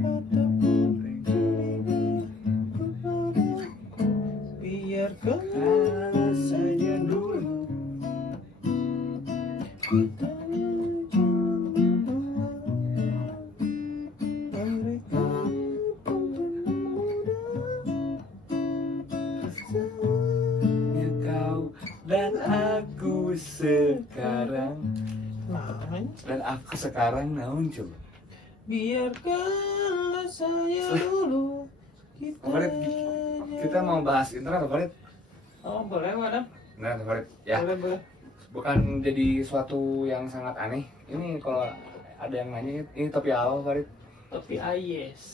Biarkanlah saja dulu kita dan aku sekarang naon coba. Biarkanlah saya dulu kita mau bahas internet Farid. Oh boleh madam. Nah Farid ya. Boleh. Bukan jadi suatu yang sangat aneh. Ini kalau ada yang nanya ini topi apa Farid? Topi Ayes.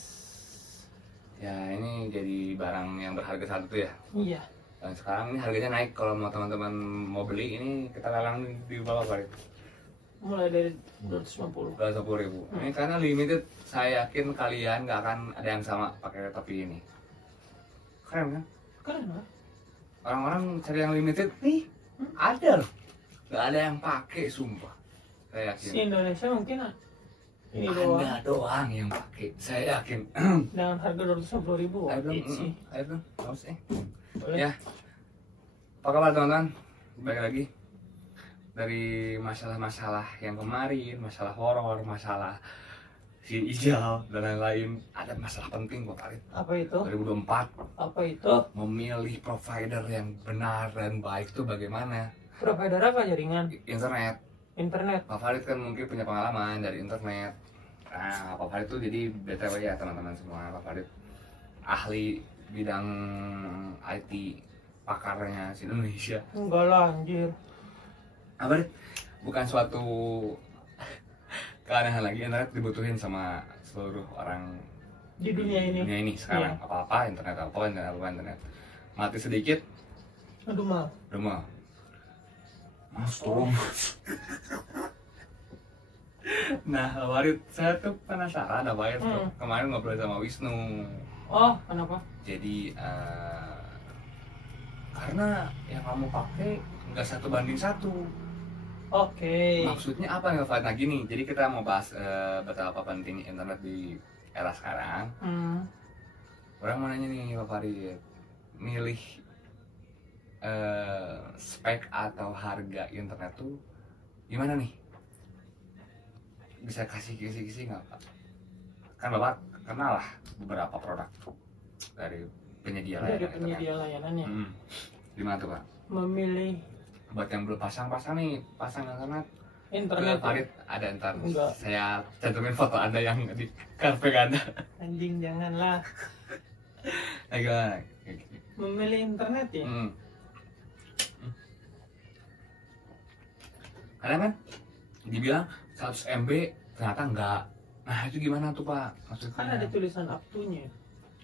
Ya ini jadi barang yang berharga satu tuh ya. Iya. Dan sekarang ini harganya naik. Kalau mau teman-teman mau beli ini kita lelang di bawah Farid. Mulai dari 250. 250.000. Ini karena limited. Saya yakin kalian nggak akan ada yang sama pakai topi ini. Keren kan? Keren lah. Orang-orang cari yang limited nih ada loh. Nggak ada yang pakai sumpah. Saya yakin. Si Indonesia mungkin ini Anda doang yang pakai. Saya yakin. Dengan harga 250.000. Ayo dong, sih. ayo dong, haus Boleh. Ya, apa kabar teman-teman? Balik lagi dari masalah-masalah yang kemarin, masalah horor, masalah si Ijal dan lain-lain. Ada masalah penting buat Farid. Apa itu? 2024 Apa itu? memilih provider yang benar dan baik itu bagaimana? Provider apa jaringan? Internet. Internet. Pak Farid kan mungkin punya pengalaman dari internet. Nah, Pak Farid tuh jadi BTW ya teman-teman semua. Pak Farid ahli bidang IT, pakarnya si Indonesia. Enggak lah anjir. Apa Farid? Bukan suatu keanehan lagi, internet dibutuhin sama seluruh orang Di dunia ini. sekarang. Iya. Apa-apa internet. Mati sedikit, Aduh mal. udah mah. Mas tolong. Nah, Farid, saya tuh penasaran apa ya kemarin ngobrol sama Wisnu. Oh, kenapa? Jadi karena yang kamu pakai nggak 1:1. Oke. Maksudnya apa nih Farid? Nah gini, jadi kita mau bahas betapa pentingnya internet di era sekarang. Orang mau nanya nih Pak Farid, milih spek atau harga internet tuh gimana nih? Bisa kasih kisi-kisi nggak Pak? Kan Bapak kenal lah beberapa produk dari penyedia layanan. Dari penyedia layanannya. Gimana tuh Pak? Memilih Buat yang belum pasang nih, pasang internet. Farid ada ntar. Enggak. Saya cantumin foto Anda yang di karpet Anda. Anjing janganlah. Nah gimana? Memilih internet ya. Karena kan dibilang 100 MB ternyata enggak. Nah itu gimana tuh Pak? Maksudnya Kan ada tulisan up to-nya.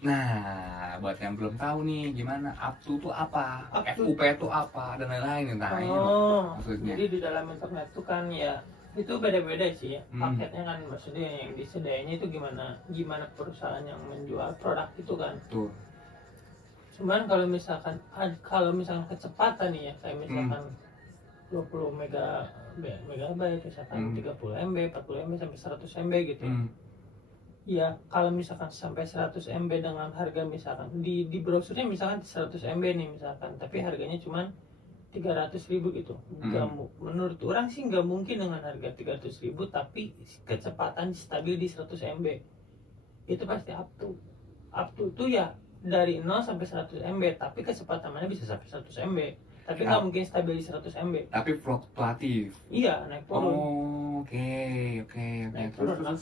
Nah, buat yang belum tahu nih gimana up to itu apa, Up to. FUP itu apa dan lain-lain. Nah ini maksudnya. Jadi di dalam internet tuh kan ya itu beda-beda sih ya. Paketnya kan maksudnya yang disediainya itu gimana perusahaan yang menjual produk itu kan. Tuh. Cuman kalau misalkan kecepatan nih ya, kayak misalkan 20 megabyte misalkan 30 MB, 40 MB sampai 100 MB gitu. Ya, kalau misalkan sampai 100 MB dengan harga misalkan di browsernya misalkan 100 MB nih misalkan, tapi harganya cuma 300.000 gitu. Menurut orang sih nggak mungkin dengan harga 300.000 tapi kecepatan stabil di 100 MB. Itu pasti up to. Up to tuh ya dari 0 sampai 100 MB, tapi kecepatannya bisa sampai 100 MB. Tapi nggak mungkin stabil di 100 MB. Tapi fluktuatif. Iya, naik turun. Oke. Naik turun lah.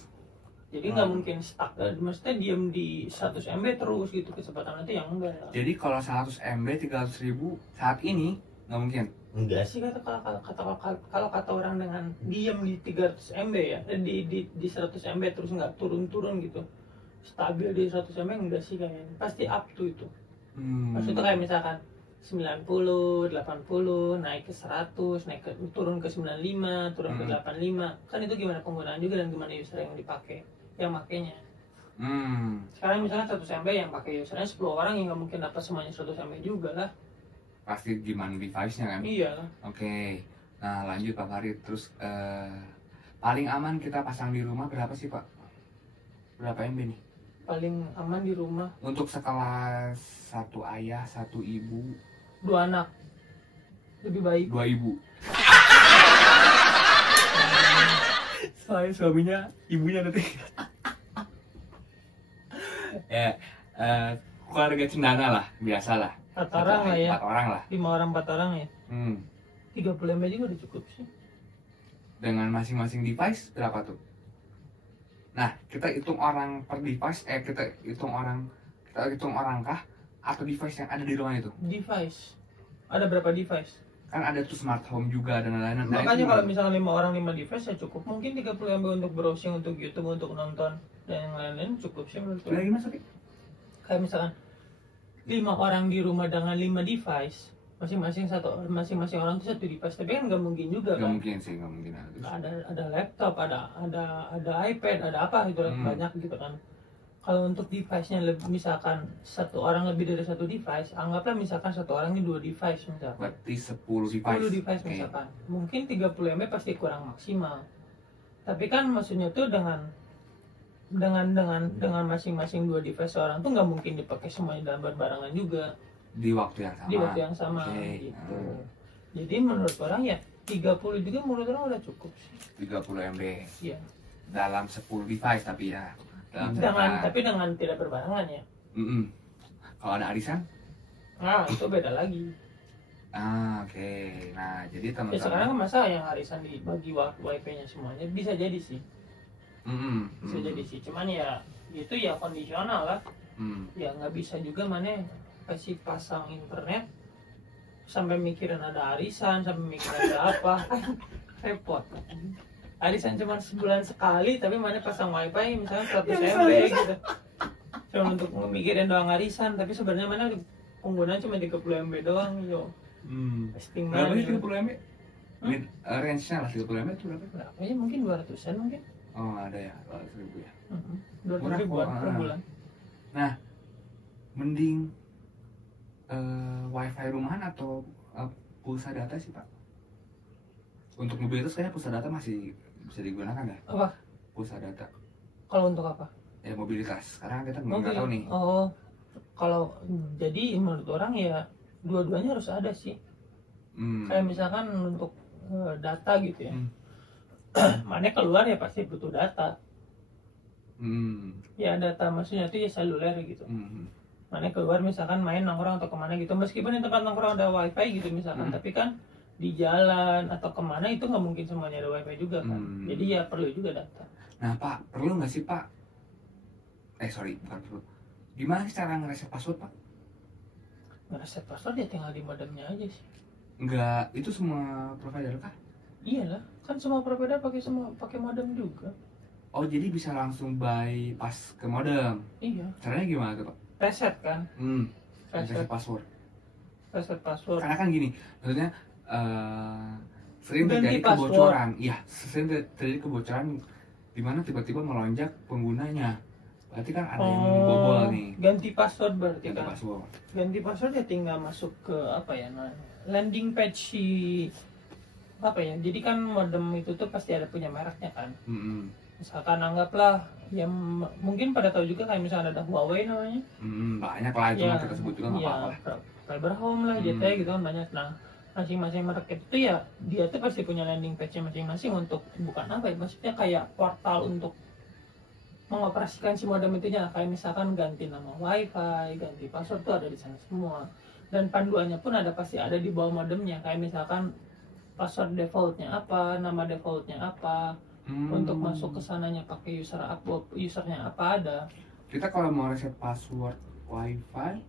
Jadi nggak mungkin stuck, maksudnya diem di 100 MB terus gitu kecepatan nanti yang enggak. Jadi kalau 100 MB 300.000 saat ini nggak mungkin. Enggak sih kalau kata orang dengan diem di 300 MB ya, di 100 MB terus nggak turun-turun gitu, stabil di 100 MB enggak sih kayaknya. Pasti up to itu. Maksudnya kayak misalkan 90, 80, naik ke 100, turun ke 95, turun ke 85. Kan itu gimana penggunaan juga dan gimana user yang dipakai, yang makainya. Sekarang misalnya 100 MB yang pakai usernya 10 orang yang nggak mungkin dapat semuanya 100 MB juga lah. Pasti gimana device-nya kan? Iya lah. Oke. Nah lanjut Pak Farid, terus paling aman kita pasang di rumah berapa sih Pak? Berapa MB nih? paling aman di rumah. Untuk sekelas satu ayah, satu ibu, 2 anak lebih baik. 2 ibu. Soalnya suaminya, ibunya nanti. Ya, keluarga cendana lah, biasa lah. 4 orang lah ya. 4 orang lah. 5 orang 4 orang ya. 30 MB juga udah cukup sih. Dengan masing-masing device berapa tuh? Nah, kita hitung orang per device, kita hitung orang kah atau device yang ada di rumah itu? Device. Ada berapa device? Kan ada tuh smart home juga dan lain-lain. Nah, Makanya itu kalau misalnya 5 orang 5 device ya cukup. Mungkin 30 MB untuk browsing, untuk YouTube, untuk nonton dan yang lain-lain cukup sih menurut gue. lagi masuk. Kayak misalkan 5 orang di rumah dengan 5 device, masing-masing orang itu 1 device, tapi kan nggak mungkin juga Nggak kan. mungkin sih, nggak mungkin Ada laptop, ada iPad, ada apa gitu banyak gitu kan. Kalau untuk device-nya misalkan 1 orang lebih dari 1 device, anggaplah misalkan 1 orang ini 2 device misalkan. Berarti 10 10 device. device misalkan. Mungkin 30 MB pasti kurang maksimal. Tapi kan maksudnya tuh dengan masing-masing 2 device orang tuh nggak mungkin dipakai semuanya dalam berbarengan juga Di waktu yang sama. di waktu yang sama gitu. Jadi menurut orang ya 30 juga menurut orang udah cukup sih. 30 MB. Iya. Dalam 10 device tapi ya. Tapi dengan tidak berbarengan ya. Kalau ada arisan? Nah, itu beda lagi. Oke. Nah, jadi Ya teman-teman. sekarang kan masa yang arisan dibagi wifi-nya semuanya bisa jadi sih. Bisa jadi sih. Cuman ya itu ya kondisional lah. Ya nggak bisa juga mana kasih pasang internet sampai mikirin ada arisan, sampai mikirin ada apa. Repot. Arisan cuma sebulan sekali tapi mana pasang wifi misalnya 100 MB gitu. Cuma untuk mikirin doang arisan, tapi sebenarnya mana penggunaan cuma 30 MB doang yo. Testing Berapa sih mana? 30 MB? Range-nya lah 30 MB itu berapa? Berapa ya? Mungkin 200-an mungkin. Oh, ada ya, 200.000 ya. 200 ribuan per bulan. Nah, mending wifi rumahan atau pulsa data sih, Pak? Untuk mobilitas kayaknya pulsa data masih bisa digunakan ya? Apa? Pulsa data. Kalau untuk apa? Ya mobilitas. Sekarang kita nggak tahu nih. Oh, kalau jadi menurut orang ya dua-duanya harus ada sih. Kayak misalkan untuk data gitu ya. Mana keluar ya pasti butuh data. Ya data maksudnya itu ya seluler gitu. Mana keluar misalkan main nongkrong atau kemana gitu. Meskipun di tempat nongkrong ada wifi gitu misalkan, tapi kan di jalan atau kemana itu nggak mungkin semuanya ada wifi juga kan. Jadi ya perlu juga data. Nah Pak, perlu nggak sih Pak? Bukan perlu. Gimana sih cara ngereset password Pak? Ngereset password ya tinggal di modemnya aja sih. Enggak, itu semua provider kah? Iyalah, kan semua provider pakai modem juga. Oh jadi bisa langsung bypass ke modem? Iya. Caranya gimana tuh Pak? Reset kan? Reset password. Reset password. Karena kan gini, maksudnya sering Ganti terjadi kebocoran. Iya, sering terjadi kebocoran di mana tiba-tiba melonjak penggunanya. Berarti kan ada yang bobol nih. Ganti password berarti Ganti kan? password. Ganti password ya tinggal masuk ke apa ya namanya? Landing page si apa ya? Jadi kan modem itu tuh pasti ada punya mereknya kan? Misalkan anggaplah yang mungkin pada tahu juga kayak misalnya ada Huawei namanya. Banyak lah itu kita sebut juga nggak apa-apa lah. Fiber Home lah, JTE gitu kan banyak. Nah masing-masing merek itu ya dia tuh pasti punya landing page-nya masing-masing untuk bukan apa ya? Maksudnya kayak portal untuk mengoperasikan si modem itunya, kayak misalkan ganti nama wifi, ganti password tuh ada di sana semua. Dan panduannya pun pasti ada di bawah modemnya, kayak misalkan password defaultnya apa, nama defaultnya apa, untuk masuk ke sananya pakai usernya apa ada. Kita kalau mau reset password wifi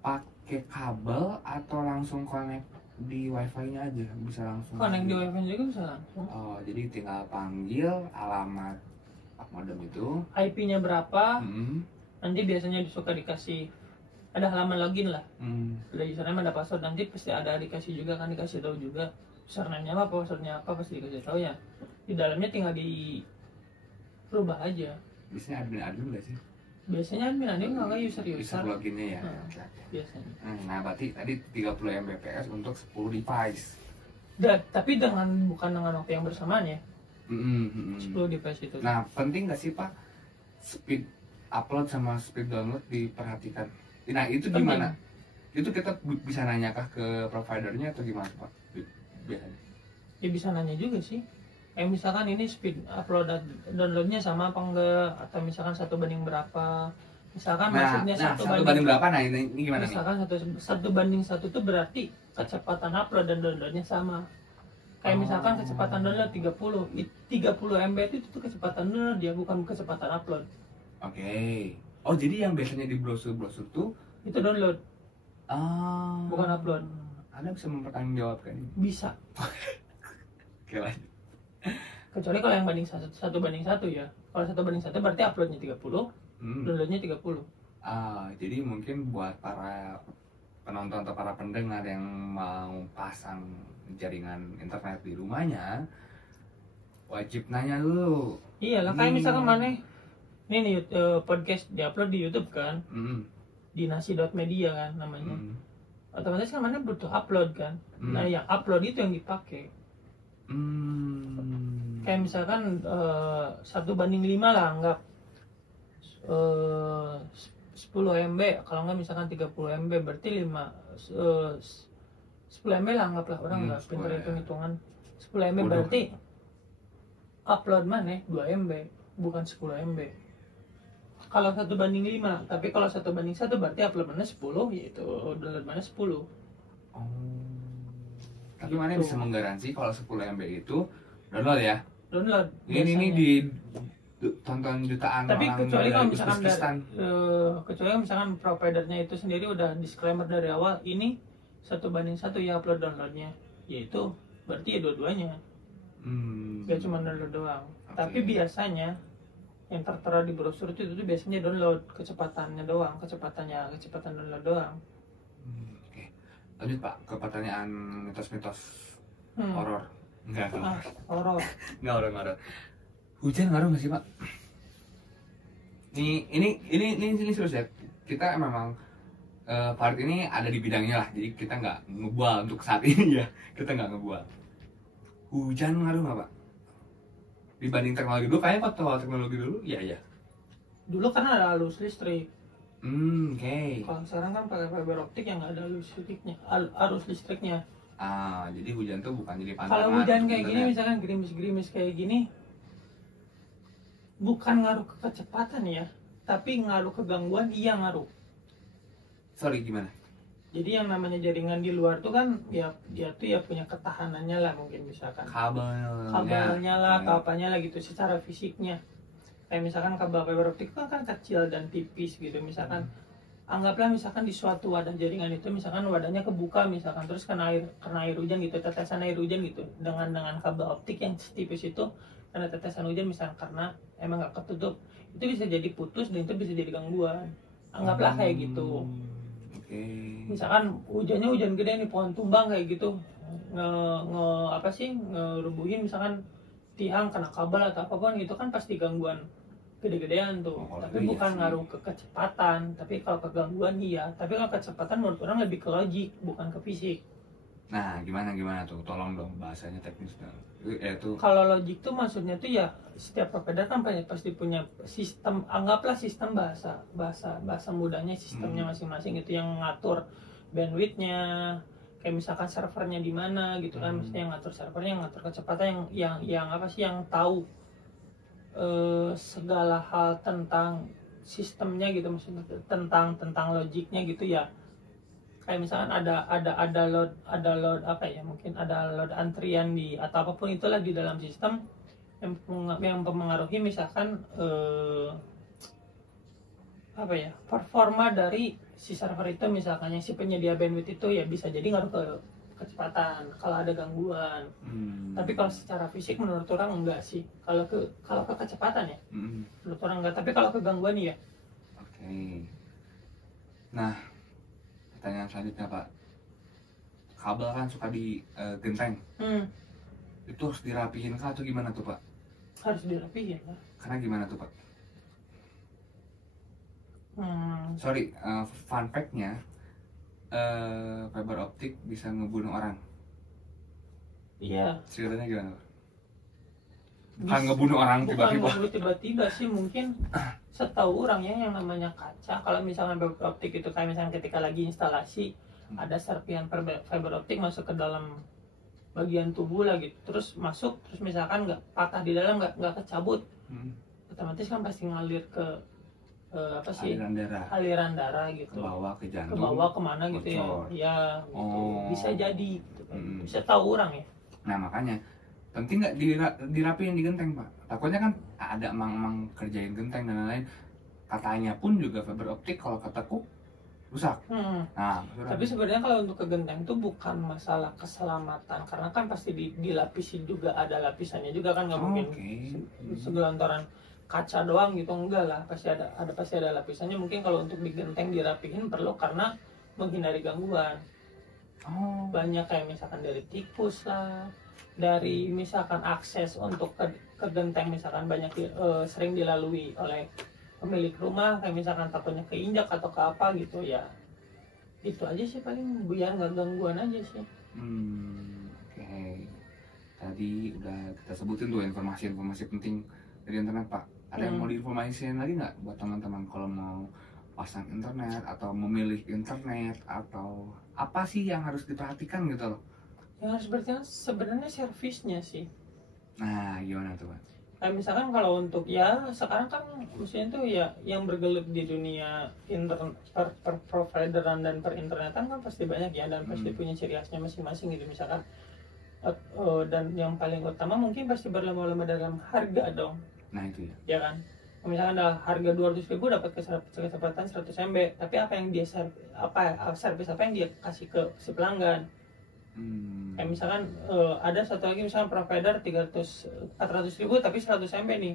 pakai kabel atau langsung connect di wifi-nya aja, bisa langsung connect di wifi juga bisa langsung. Oh, jadi tinggal panggil alamat modem itu, IP-nya berapa, nanti biasanya suka dikasih ada halaman login lah, ada username ada password, nanti pasti ada dikasih juga kan, dikasih tahu juga username-nya apa, password-nya apa, pasti dikasih tahu ya. Di dalamnya tinggal dirubah aja. Biasanya admin nggak sih? Biasanya admin nggak user loginnya ya. Biasanya. Nah berarti tadi 30 Mbps untuk 10 device. Tapi bukan dengan waktu yang bersamaan ya. 10 device itu. Nah penting nggak sih Pak speed upload sama speed download diperhatikan. Nah itu gimana? Itu kita bisa nanyakah ke providernya atau gimana Pak? Biasanya? Ya bisa nanya juga sih. Kayak misalkan ini speed upload dan downloadnya sama apa enggak, atau misalkan 1 banding berapa. Misalkan maksudnya 1 banding berapa? Nah ini gimana misalkan nih? 1 banding 1 itu berarti kecepatan upload dan downloadnya sama. Kayak misalkan kecepatan download 30 MB itu tuh kecepatan download dia, bukan kecepatan upload. Oke. Oh jadi yang biasanya di browser tuh itu download, bukan upload. Anda bisa mempertanggungjawabkan ini? Bisa. Oke lanjut. Kecuali kalau yang banding 1 banding 1 ya. Kalau 1 banding 1 berarti uploadnya 30, downloadnya 30. Jadi mungkin buat para penonton atau para pendengar yang mau pasang jaringan internet di rumahnya, wajib nanya dulu. Iya lah, kayak misalkan mana ini nih podcast diupload di YouTube kan, di nasi.media kan namanya. Otomatis kan mana butuh upload kan. Nah yang upload itu yang dipakai. Kayak misalkan 1 banding 5 lah, anggap 10 MB, kalau nggak misalkan 30 MB berarti 10 MB lah anggaplah, orang nggak pintar hitung-hitungan. 10 MB berarti upload mana 2 MB, bukan 10 MB. Kalau 1 banding 5, tapi kalau 1 banding 1 berarti upload mana 10, yaitu download mana 10. Tapi mana bisa menggaransi kalau 10 MB itu download ya? Download. Ini di tonton jutaan tapi orang. Kecuali kalau misalkan kecuali misalkan providernya itu sendiri udah disclaimer dari awal, ini 1 banding 1 ya upload downloadnya, yaitu berarti ya dua-duanya. Gak cuma download doang. Tapi biasanya yang tertera di browser itu biasanya download, kecepatannya doang, kecepatan download doang. Oke. Lanjut Pak ke pertanyaan mitos-mitos horor. Enggak horor. Enggak horor. Hujan ngaruh nggak sih Pak? Ini serius ya. Kita memang part ini ada di bidangnya lah, jadi kita nggak ngebual untuk saat ini ya. Kita nggak ngebual. Hujan ngaruh nggak Pak? Dibanding teknologi dulu, kayaknya kalau teknologi dulu, ya. Dulu kan ada arus listrik. Oke. Kalau sekarang kan pakai fiber optik yang nggak ada arus listriknya. Jadi hujan tuh bukan jadi pantangan. Kalau hujan kayak gini, misalkan gerimis kayak gini, bukan ngaruh ke kecepatan ya, tapi ngaruh ke gangguan. Iya ngaruh. Sorry gimana? Jadi yang namanya jaringan di luar tuh kan ya dia tuh ya punya ketahanannya lah, mungkin misalkan kabelnya lah, apanya lah gitu secara fisiknya. Kayak misalkan kabel fiber optik kan kecil dan tipis gitu. Misalkan anggaplah misalkan di suatu wadah jaringan itu, misalkan wadahnya kebuka misalkan, terus kena air hujan gitu, tetesan air hujan gitu, dengan kabel optik yang tipis itu karena tetesan hujan misalkan karena emang nggak ketutup, itu bisa jadi putus dan itu bisa jadi gangguan. Anggaplah kayak gitu. Misalkan hujannya hujan gede nih, pohon tumbang kayak gitu, ngerubuhin misalkan tiang, kena kabel atau apapun, itu kan pasti gangguan gede-gedean tuh. Tapi bukan ngaruh ke kecepatan, tapi kalau ke gangguan iya. Tapi kalau kecepatan menurut orang lebih ke logik, bukan ke fisik. Nah gimana tuh, tolong dong bahasanya teknis dong. Kalau logik tuh maksudnya tuh ya setiap provider kan pasti punya sistem, anggaplah sistem bahasa mudahnya sistemnya masing-masing itu yang ngatur bandwidthnya, kayak misalkan servernya di mana gitu kan, mesti yang ngatur servernya, yang ngatur kecepatan, yang apa sih, yang tahu segala hal tentang sistemnya gitu, maksudnya tentang logiknya gitu ya. Kayak misalkan ada load apa ya, mungkin ada load antrian di atau apapun itulah di dalam sistem yang mempengaruhi misalkan apa ya, performa dari si server itu, misalkan yang si penyedia bandwidth itu ya bisa jadi ngaruh ke kecepatan kalau ada gangguan. Tapi kalau secara fisik menurut orang enggak sih. Kalau ke kecepatan ya menurut orang enggak, tapi kalau ke gangguan ya. Oke. Nah, pertanyaan selanjutnya Pak, kabel kan suka digenteng, itu harus dirapihin kah atau gimana tuh Pak? Harus dirapihin lah. Karena gimana tuh Pak? Sorry, fun fact-nya, fiber optik bisa ngebunuh orang. Iya. Ceritanya gimana Pak? Bukan ngebunuh orang bukan tiba-tiba. ngebunuh tiba-tiba sih, mungkin setahu orang ya yang namanya kaca, kalau misalnya fiber optik itu kayak misalnya ketika lagi instalasi ada serpihan fiber optik masuk ke dalam bagian tubuh lah gitu, terus masuk, terus misalkan nggak patah di dalam, nggak kecabut, otomatis kan pasti ngalir ke apa sih, aliran darah gitu, ke bawah, ke ke jantung, bawah kemana gitu bocor. ya gitu. Oh. Bisa jadi gitu kan. Bisa tahu orang ya. Nah makanya penting nggak dirapiin di genteng Pak, takutnya kan ada emang kerjain genteng dan lain-lain, katanya pun juga fiber optik kalau ketekuk rusak. Nah, tapi sebenarnya kalau untuk ke genteng itu bukan masalah keselamatan, karena kan pasti dilapisi juga, ada lapisannya juga kan, nggak mungkin segelontoran kaca doang gitu, enggak lah, pasti ada lapisannya. Mungkin kalau untuk di genteng dirapihin perlu karena menghindari gangguan. Banyak kayak misalkan dari tikus lah, dari misalkan akses untuk ke genteng misalkan banyak sering dilalui oleh pemilik rumah, kayak misalkan takutnya keinjak atau ke apa gitu ya. Itu aja sih paling, biar nggak gangguan aja sih. Oke. Tadi udah kita sebutin tuh informasi penting dari internet Pak. Ada yang mau diinformasikan lagi nggak buat teman-teman kalau mau pasang internet atau memilih internet, atau apa sih yang harus diperhatikan gitu loh? Yang harus diperhatikan sebenarnya servisnya sih. Nah gimana tuh Pak? Kayak misalkan kalau untuk ya sekarang kan maksudnya tuh ya yang bergelut di dunia internet, per provideran dan perinternetan kan pasti banyak ya, dan pasti punya ciri khasnya masing-masing gitu misalkan. Dan yang paling utama mungkin pasti berlomba-lomba dalam harga dong. Nah itu ya. Ya kan. Misalkan ada harga 200.000 dapat kecepatan 100 MB, tapi apa yang dia servis apa yang dia kasih ke si pelanggan. Kayak misalkan ada satu lagi misalkan provider 400.000 tapi 100 MB nih.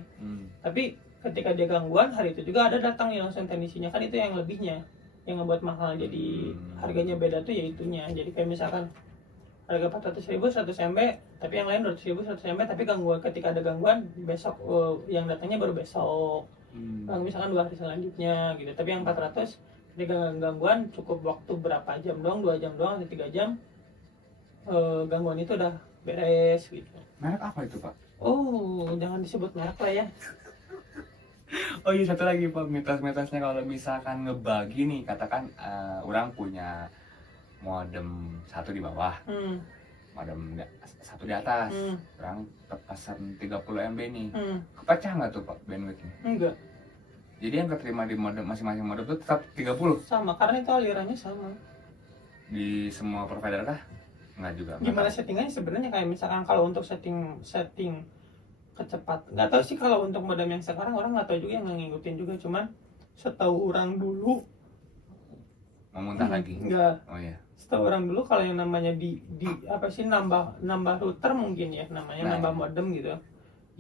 Tapi ketika dia gangguan, hari itu juga ada datang yang langsung teknisinya, kan itu yang lebihnya yang ngebuat mahal. Jadi harganya beda tuh ya itunya. Jadi kayak misalkan harga 400.000 100 MB, tapi yang lain 200.000 100 MB, tapi gangguan, ketika ada gangguan besok yang datangnya baru besok. Misalkan 2 hari selanjutnya gitu. Tapi yang 400 ketika gangguan cukup waktu berapa jam doang, 2 jam doang atau 3 jam, gangguan itu udah beres gitu. Merek apa itu Pak? Oh, jangan disebut merek lah ya. Oh iya, satu lagi Pak, mitos-mitosnya kalau misalkan ngebagi nih, katakan orang punya modem satu di bawah, modem satu di atas, orang pesan 30 MB nih, kepecah nggak tuh Pak bandwidthnya? Enggak. Jadi yang keterima di modem masing-masing modem itu tetap 30? Sama, karena itu alirannya sama. Di semua provider kah? Nggak juga. Gimana settingannya sebenarnya, kayak misalkan kalau untuk setting kecepatan, nggak tahu sih kalau untuk modem yang sekarang, orang nggak tahu juga, yang ngikutin juga, cuman setahu orang dulu. Memuntah lagi? Enggak. Oh iya. Setahu orang dulu kalau yang namanya di apa sih, nambah router mungkin ya namanya, nambah modem gitu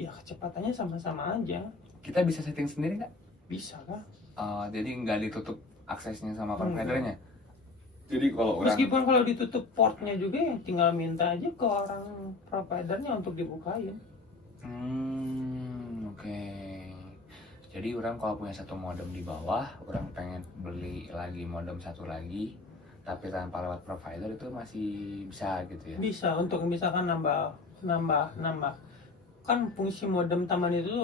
ya, kecepatannya sama-sama aja. Kita bisa setting sendiri nggak? Bisa lah. Jadi nggak ditutup aksesnya sama providernya? Jadi kalau orang, meskipun kalau ditutup portnya juga ya tinggal minta aja ke orang providernya untuk dibukain. Oke. Jadi orang kalau punya satu modem di bawah, orang pengen beli lagi modem satu lagi, tapi tanpa lewat provider, itu masih bisa gitu ya? Bisa, untuk misalkan nambah. Kan fungsi modem tambahan itu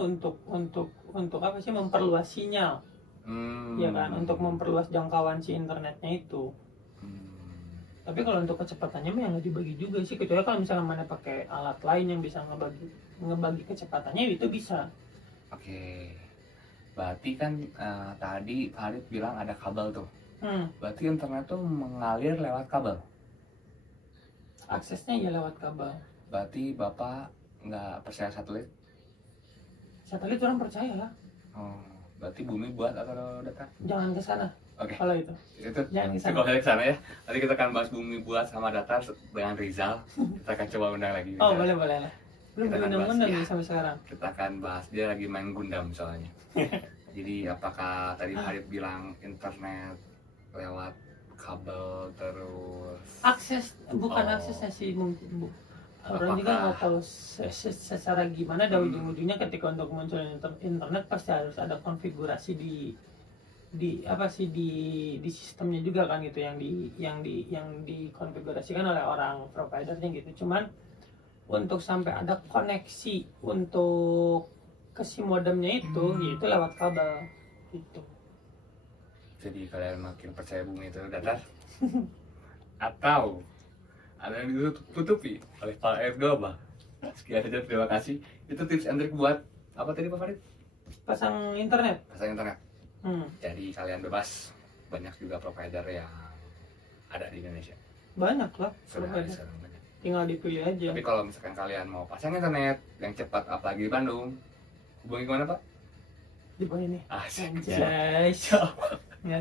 untuk apa sih, memperluas sinyal. Ya kan, untuk memperluas jangkauan si internetnya itu. Tapi kalau untuk kecepatannya mah yang nggak dibagi juga sih, kecuali kalau misalnya mana pakai alat lain yang bisa ngebagi kecepatannya, itu bisa. Oke. Berarti kan tadi Farid bilang ada kabel tuh. Berarti internet tuh mengalir lewat kabel? Aksesnya ya lewat kabel. Berarti Bapak nggak percaya satelit? Satelit orang percaya lah. Berarti bumi buat atau datar? Jangan ke sana. Oke. Kalau itu jangan kesana. Kalau ke sana ya. Nanti kita akan bahas bumi buat sama datar dengan Rizal. Kita akan coba undang lagi. Oh, boleh lah. Belum undang-undang ya, nih sampai sekarang. Kita akan bahas, dia lagi main Gundam soalnya. Jadi apakah tadi Farid bilang internet lewat kabel terus? Akses, bukan aksesnya sih mungkin. Orang juga nggak tahu secara gimana, ada ujung-ujungnya ketika untuk munculin internet pasti harus ada konfigurasi di sistemnya juga kan gitu, yang dikonfigurasikan oleh orang providernya gitu. Cuman untuk sampai ada koneksi untuk ke si modemnya itu, yaitu lewat kabel gitu. Jadi kalian makin percaya bumi itu datar atau ada yang ditutupi oleh Pak Erdoba. Sekian saja, terima kasih. Itu tips and trik buat apa tadi Pak Farid? Pasang internet. Pasang internet. Hmm. Jadi kalian bebas. Banyak juga provider yang ada di Indonesia. Banyak lah. Sudah ada sekarang banyak. Tinggal dipilih aja. Tapi kalau misalkan kalian mau pasang internet yang cepat, apalagi di Bandung, hubungi kemana Pak? Di bawah ini. Asik. Anjay. Siap. Ya.